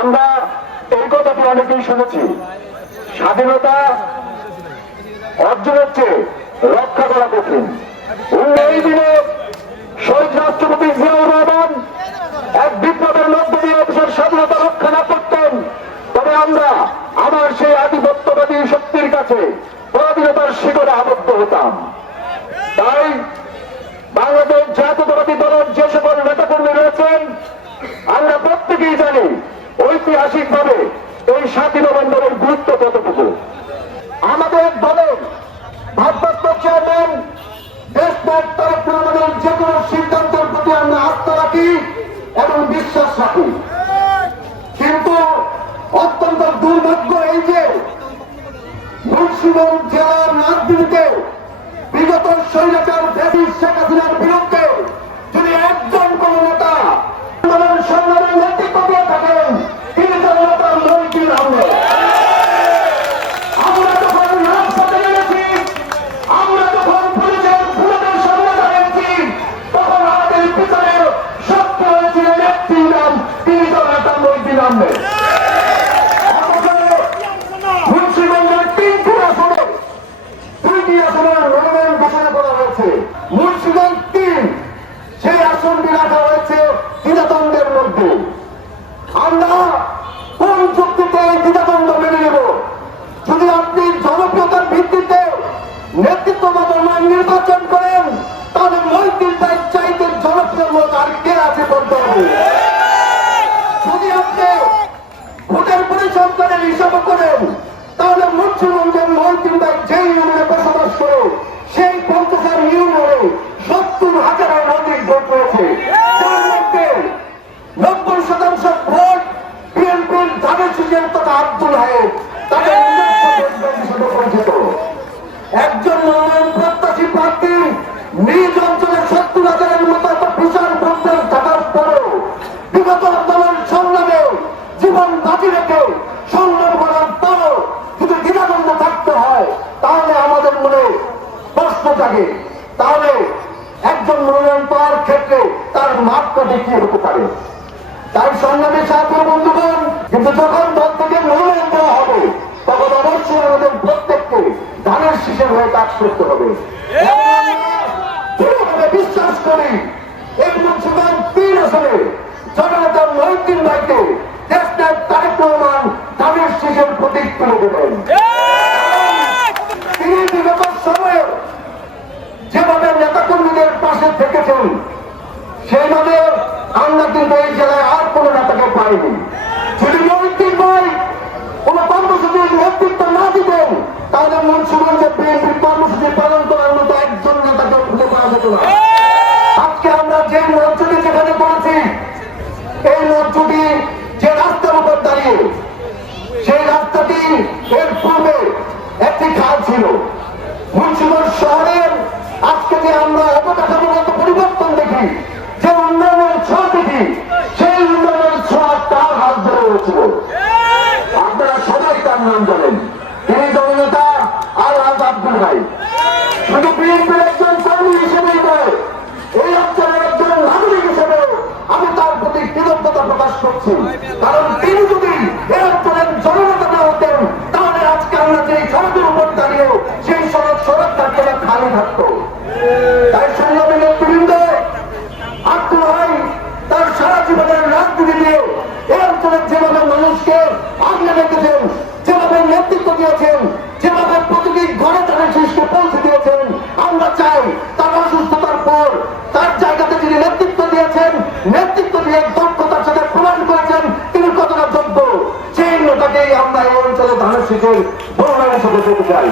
আমরা এই কথাটি অনেকেই শুনেছি, স্বাধীনতা অর্জনের চেয়ে রক্ষা করা কঠিন। এই দিনে শহীদ রাষ্ট্রপতি জিয়াউর রহমান এক বিপ্লবের মধ্য দিয়ে দেশের স্বাধীনতা রক্ষা না করতেন, তবে আমরা আমার সেই আধিপত্যবাদী শক্তির কাছে পরাধীনতার শিকড়ে আবদ্ধ হতাম। তাই বাংলাদেশ জাতীয়তাবাদী দলের যে সকল নেতাকর্মী রয়েছেন, আমরা প্রত্যেকেই জানি ঐতিহাসিকভাবে এই 7 নভেম্বরের গুরুত্ব কতটুকু। আমাদের দলের ভারপ্রাপ্ত চেয়ারম্যান দেশনায়ক তারেক রহমানের যে কোনো সিদ্ধান্তের প্রতি আমরা আস্থা রাখি এবং বিশ্বাস রাখি, কিন্তু অত্যন্ত দুর্ভাগ্য এই যে মুন্সিগঞ্জ জেলার রাজনীতিতে বিগত স্বৈরাচার ফ্যাসিস্ট শেখ হাসিনার বিরুদ্ধে যদি একজন কোন নেতা সংগ্রামের নেতৃত্ব দিয়ে থাকেন, তিনি জনতার মন্ত্রীর আহমেদ। আমরা যখন রাজপথে নেমেছি, আমরা যখন পুলিশের ফুলের সামনে দাঁড়িয়েছি, তখন আমাদের পিছনে সক্রিয় হয়েছিল নেত্রীর নাম, তিনি জনতার মন্ত্রীর আহমেদ। মুন্সিগঞ্জের 3টি আসনে 2টি আসনের মনোনয়ন ঘোষণা করা হয়েছে। মুন্সিগঞ্জ 3, সেই আসনটি রাখা হয়েছে দ্বিধাদ্বন্দ্বের মধ্যে। আমরা কোন যুক্তিতে এই দ্বিধাদ্বন্দ্ব মেনে নেব? যদি আপনি জনপ্রিয়তার ভিত্তিতে নেতৃত্ব বদলান নির্বাচন করেন, তাহলে মন্ত্রীর চাইতে জনপ্রিয় লোক আর কে আছে বলতে হবে। যদি আপনি ভোটের পরিসংখ্যানের হিসাব করেন, তাহলে মুন্সিগঞ্জের মন্ত্রীর যে ইউনিয়নে বসবাস করে সেই 50,000 ইউনিয়নে 70,000-এর অধিক ভোট রয়েছে, যার মধ্যে 90% ভোট বিএনপির ধানের শীষের তথা আব্দুল হায়েদ, তাদের হিসেবে পরিচিত। একজন মনোনয়ন প্রত্যাশী প্রার্থী নিজ অঞ্চলে 70,000-এর মতো একটা বিশাল ভোটের থাকার পরেও বিগত দলের সংগ্রামে জীবন বাজি রেখে সংগ্রাম করার পরও যদি দ্বিধাদ্বন্দ্ব থাকতে হয়, তাহলে আমাদের মনে প্রশ্ন জাগে, তাহলে একজন মনোনয়ন পাওয়ার ক্ষেত্রে তার মাপটা দেখিয়ে হতে পারে। তাই সংগ্রামী সাথী বন্ধুগণ, কিন্তু যখন দল থেকে মনোনয়ন দেওয়া হবে, তখন অবশ্যই আমাদের প্রত্যেককে ধানের শীষের হয়ে কাজ করতে হবে। বিশ্বাস করি এই মুন্সিগঞ্জ 3 আসনে জননেতা মহিউদ্দিন ভাইকে দেশনায়ক তারেক রহমান ধানের শীষের প্রতীক তুলে দেবেন। তিনি বিগত সময়ে যেভাবে নেতাকর্মীদের পাশে থেকেছেন, সেইভাবে আমরা কিন্তু এই জেলায় আর কোন নেতাকে পাইনি। যদি মহিউদ্দিন ভাই কোন কর্মসূচির নেতৃত্ব না দিতেন, তাহলে মুন্সিগঞ্জে বিএনপির কর্মসূচি পালন করার মতো একজন নেতাকে খুঁজে পাওয়া যেত না। আজকে আমরা যে মঞ্চটি যেখানে করেছি, এই মঞ্চটি যে রাস্তার উপর দাঁড়িয়ে, সেই রাস্তাটি এর পূর্বে একটি খাল ছিল। মুন্সিগঞ্জ শহরের আজকে যে আমরা অবকাঠামোগত পরিবর্তন দেখি, যে উন্নয়নের ছোঁয়া দেখি, সেই উন্নয়নের ছোঁয়া তার হাত ধরে হয়েছিল। আপনারা সবাই তার নাম জানেন, তিনি জননেতা আলহাজ আব্দুল ভাই। শুধু বিএনপির একজন কর্মী হিসেবেই নয়, এই অঞ্চলের একজন নাগরিক হিসেবে আমি তার প্রতি কৃতজ্ঞতা প্রকাশ করছি। কারণ তিনি যদি এই অঞ্চলের জননেতা না হতেন, তাহলে আজকে আমরা যে সড়কের উপর দাঁড়িয়েও সেই সড়ক থাকতো না, খালি থাকতো। তাই সংগ্রামী নেতৃবৃন্দ, আব্দুল ভাই তার সারা জীবনের রাজনীতি দিয়ে এই অঞ্চলের যেভাবে মানুষকে আগলে রেখেছেন, যেভাবে নেতৃত্ব দিয়েছেন, যেভাবে প্রতিটি ঘরে তাদের শীর্ষে পৌঁছে দিয়েছেন, আমরা চাই তার অসুস্থতার পর তার জায়গাতে যিনি নেতৃত্ব দিয়েছেন, নেতৃত্ব দিয়ে দক্ষতার সাথে প্রমাণ করেছেন তিনি কতটা যোগ্য, সেই নেতাকেই আমরা এই অঞ্চলে ধানের শীষের মনোনয়ন হিসেবে পেতে চাই।